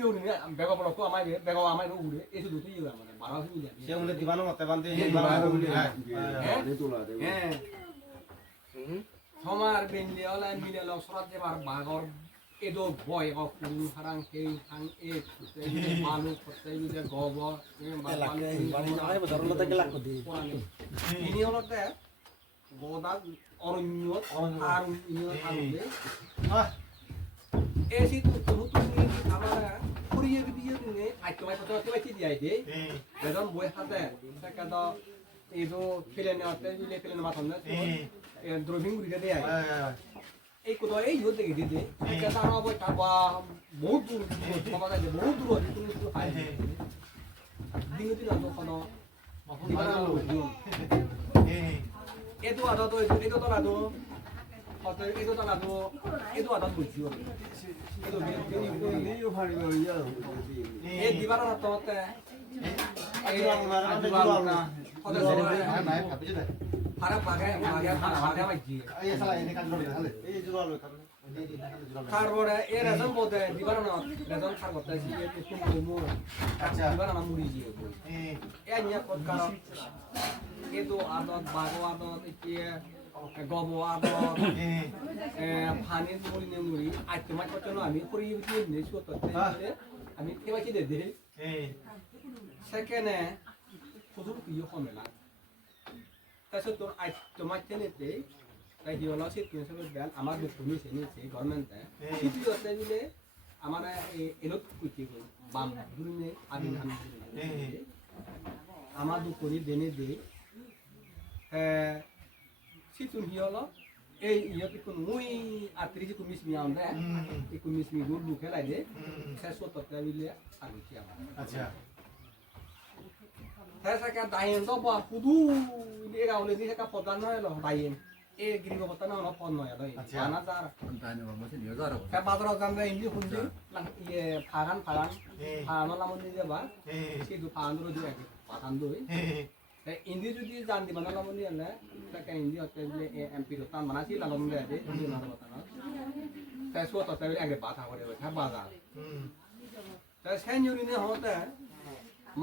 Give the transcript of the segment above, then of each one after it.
বিউ নি বেগ বড় কো আমাই বেগ আমাই উড়ে এই শুধু তুই আমাদের বাড়া হই যাবে সে বলে দিবানো মতে এই দিবানো দিবানো বলে হ্যাঁ। হ্যাঁ হ্যাঁ সমার বেঞ্জে অলা মিলে ল সরাত যেবার বাগর এদো বয় গ কুরু হারাং হে হাং এ মালু করতে বিলে গব ইনি হলতে গদা অরণ্য আর ইনি থাকবে এসি তুমি আমার করিয়ে দিয়ে দিনে আইতো মাই কত কত কি দিয়াই দে বেদন বই হাতে সেকাদ এদো ফেলে নেওয়াতে বিলে ফেলে নেওয়া থামনে দ্রবিং গুড়ি দে আই এই কোথাও এই ইয়ে দেখে দিতে একটা দাঁড়া বই থাকবা বহুত দূর বাবা যাচ্ছে বহুত দূর আছে তুমি একটু হাই দিন দিন আতো কোনো এতো আদা তো এতো তো আদা অত এতো তো আদা এতো আদা বুঝিও এতো এ দিবার না তো তে এই দিবার না কত হারা পাগে পাগে পাগে মাইজি তারপরে এ রেজন বলতে দিবার না রেজন খার করতে আছে এ তুমি মু আচ্ছা। দিবার না মুড়ি জি এ নিয়া কত কারণ এ তো আদত বাগো আদত এ গব আদত এ ফানি মুড়ি নে মুড়ি আইতে কত না আমি করি বিতি নে সুত আমি কেবাকি দে দে সেকেন্ডে শুধু কি হমেলা তাছত তোর আইতে মাই তেনেতে তাই হিওলা সে তুই সব বেল আমার দুকুনি সেনি সে গভর্নমেন্ট আমার এলত বাম দুনে আমি ধান আমার দুকুনি দেনে দে এ সিতুন হিওলা এই ইয়তে কোন মুই আত্রিজি কুমিস মি আমদে এই কুমিস মি গুল লুকে লাই দে শেষ হতে দিলে আর কি আমার আচ্ছা Saya dayen to ba kudu ini ga oleh dia ka podan no lo dayen. E gringo podan no pon no ya doi. Acha. Ana jar. Ka badro jam re indi hundi lang ye phagan phagan. Phagan la mundi je ba. Si du phagan ro di agi. Phagan doi. E indi judi jan di mana la mundi ala. Ta ka indi hote je e MP ro tan mana si la mundi ade. Indi na ro tan. Ta so to ta le age ba tha gore ba. Ta ba da. Ta senyori ne hote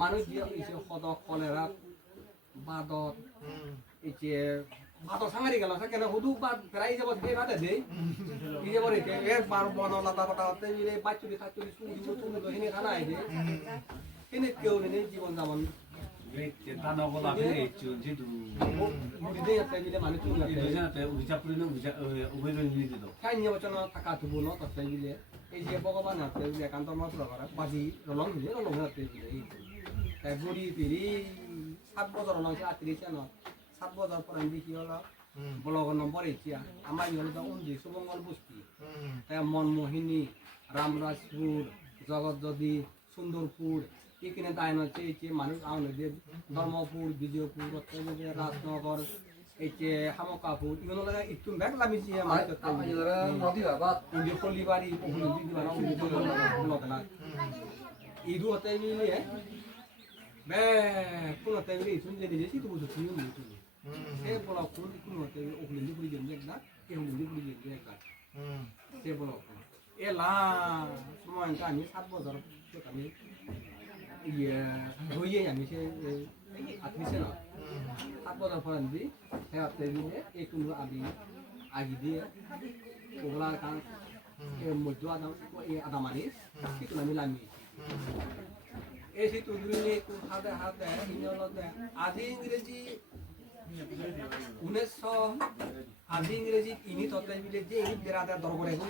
মানুষ দিয়ে ইসে কত cholera বাদত ইসে বাদত সাঙারি গেল কেন হুদু বাদ প্রায় যাব দে বাদে দে কি যাব রে এ বার বন লতা পাতা হতে বাচ্চুরি থাচুরি সুই দিব তুমি খানা আইদে হেনে কেউ নেই জীবন যাপন এই যে ভগবান হাতে একান্ত মাত্র বাজি রলং দিলে রলং হাতে তাই বুড়ি পিড়ি সাত বছর রলং আত্রিশ ন সাত বছর পর আমি দেখি হলো ব্লগ নম্বর এতিয়া আমার হলো তো উন্দি শুভঙ্গল বস্তি তাই মনমোহিনী রামরাজপুর জগৎজদি সুন্দরপুর এখানে তাই হচ্ছে এই যে মানুষ যে ধর্মপুর বিজয়পুর রাজনগর এই যে হামকাপুর এগুলো লাগে একটু ব্যাগ লামিছি আমার ইন্দি বানা ওগুলো দিদি বানা ইদু হতে মিলে বে কোন হতে মিলে ইসুন যে নিজে সিতু বুঝু তুই নি তুই সে বলা কোন কোন হতে ওগুলো দিদি বুড়ি জেনে না এ ওগুলো দিদি বুড়ি জেনে সে বলা এ লা সময় আমি সাত বছর আমি ইয়ে হইয়ে আমি সে আত্মিছে না সাত বছর পর আমি সে হতে মিলে এই কোনো আমি আগে দিয়ে ওগুলা কান মধ্য আদাম আদাম আনিস সিটু আমি লামি এই সিটু গুলি হাতে হাতে ইংরেজি আদি ইংরেজি উনিশশো আদি ইংরেজি ইনি তত্ত্ব মিলে যে এই বেড়াতে দরকার এখন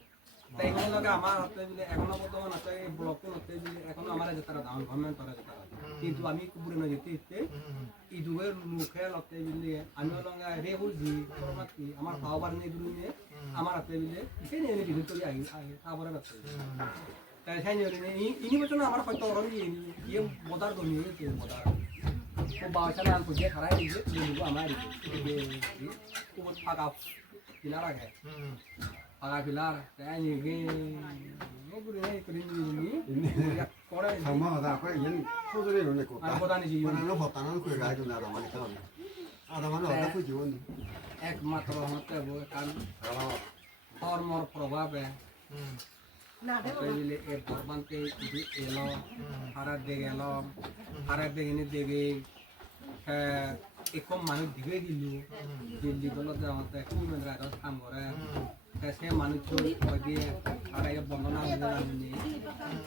এগুলো লাগে আমার হাতে দিলে এখনও বর্তমান আছে ব্লক হতে দিলে এখনও আমার যে তারা দাম গভর্নমেন্ট তারা কিন্তু আমি কুবুরে না যেতে ইতে ইদুয়ের মুখে লতে দিলে আমি লঙ্গা রে বুঝি করমাতি আমার খাওয়াবার নেই দিলে আমার হাতে দিলে সেই নিয়ে দিলে তো আগে আগে খাবারে রাখতে তাই সেই নিয়ে ইনি বছর আমার হয়তো ওরম ইয়ে বদার গমি হয়েছে বদার ও বাচ্চা না তো যে খারাই দিলে আমার ফাঁকা পিলার আগে para pilar té như cái cái cái cái gì có đấy thằng mà ta có yên không có đấy rồi này của ta có gì mà nó bảo ta nó cười gái cho nào mà nó আর আমার অনেক কিছু একমাত্র হতে হবে কারণ ধর্মর প্রভাবে বুঝলি এর ধর্মান্তে এলো হারার দিকে এলো হারার দিকে দিকে এরকম মানুষ দিকে দিল দিল্লি বলো যে আমাদের কাম করে ऐसे मनुष्य बदे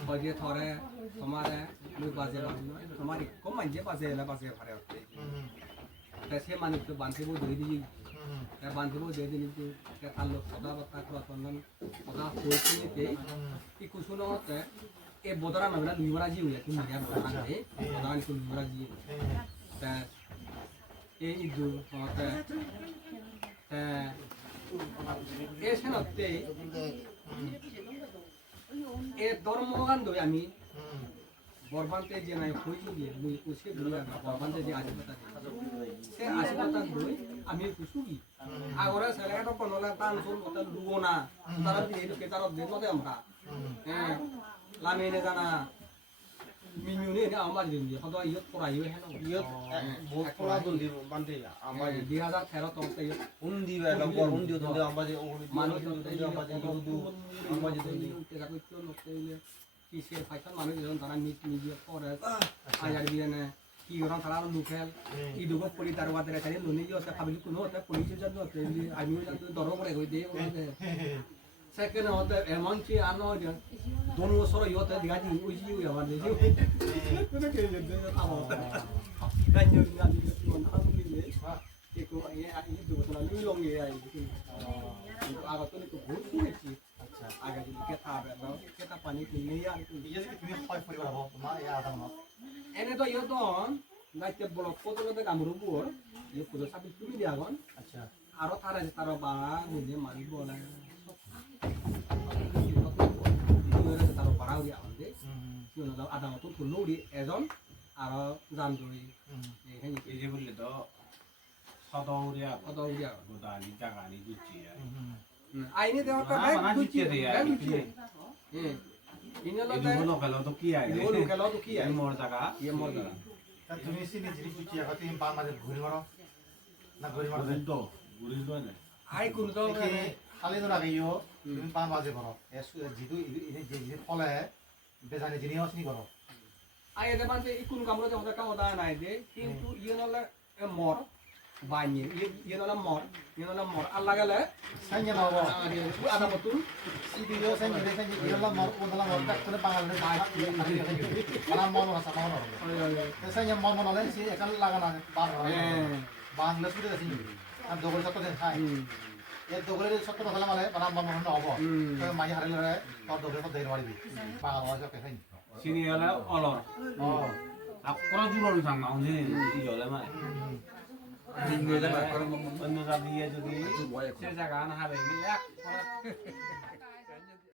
थोड़ा ये थोड़े हमारे मुझ बाजे हमारे को मंजे बाजे है बाजे भरे होते ऐसे दी या दे दी कि लोग सदा बता थोड़ा सदा कि कुछ ना ये बोदरा में बना जी हुआ कि मरिया बोदरा है। बोदरा निकल लुमरा जी ये जो এ ধর্মগান আমি। বরবানতে যে নাই হইল গিয়ে মুই কুসে দুলা না, বরবানতে যে আজ কথা সে আসবতা দই আমি কুসুগি আগরা সালে তো কোনলা তান ফুল কথা লুও না। তারা দিয়ে কেতারত দেবতে আমরা। হ্যাঁ লামিনে জানা। মিনিয়নে এটা আমার দিন দিয়ে। সদায় ইয়ত পড়া ইয়ে হেন। ইয়ত বহুত পড়া দন দিব বান্দে আমার 2000 ফেরত তন্তে ইয়ত উন দিবা লগর উন দিও দন আমার যে মানুষ দন দিও আমার যে দন দিও আমার যে দন দিও টাকা কইতো নতে ইলে কিসে করে যেতে আমার কাঞ্জো দিঘা দিঘা কোন আমি দিলে একটু এই আই দুগো তোলা লুই লং এই আই আগত তো বহুত শুনেছি আচ্ছা আগে যদি কেতা বেলো কেতা পানি কিনলে আর 이게 তুমি হয় পরিবার হব তোমার এই আদা মত এনে তো ইয়তন দাইতে ব্লক কতলতে কামরুপুর ইয়ে পুজো সাবি তুমি দিয়াগন আচ্ছা আরও তারা তারা বা নিজে মারিব না আধা মতো তুলো উড়ি এজন আরও জান ধরি এই যে বললে তো সদৌরিয়া কত উড়িয়া গোদানি জাগানি দুচিয়া আইনে দেওয়া তো না, না, দুচি দিচ্ছে রে, ব্যাগ দিচ্ছে। দুচি হ্যাঁ ইনে এই লতে দুগুলো খেলো তো কি আই ইনে লোকেলো তো কি আই মোর জায়গা ইয়ে মর তুমি সিনি মাঝে ঘুরি মারো না ঘুরি মারো তো না আই কোন তো খালি তো লাগে ইও তুমি বাম মাঝে করো এ জিদু যে যে ফলে বেজানি জিনিস চিনি করো আই এতে বানতে ইকুন কামড়ে যখন কাম দা নাই দে কিন্তু ইয়ে নলে মর বানিয়ে ইয়ে ইয়ে নলে মর ইয়ে নলে মর আল্লাহ গেলে সাইnya মারবো আদা মতুন সিডিও সাইnya দে সাইnya ইরলা মার কোনলা মার ডাক করে বাঙালি মানা মন ভাষা মন সাইnya মন মন হলে সি একাল লাগানা বার বাংলা সুরে আছে আর দগল সত্য দেন মন মন হব মাই হারিলে তোর দগলে তো দেই মারিবি বাঙাল ভাষা কে খাই চিনি হলে অলর ও আকরা জুলর সাং না হলে কি হলে মানে? অন্য জাতি যদি সে জায়গা না হারে এক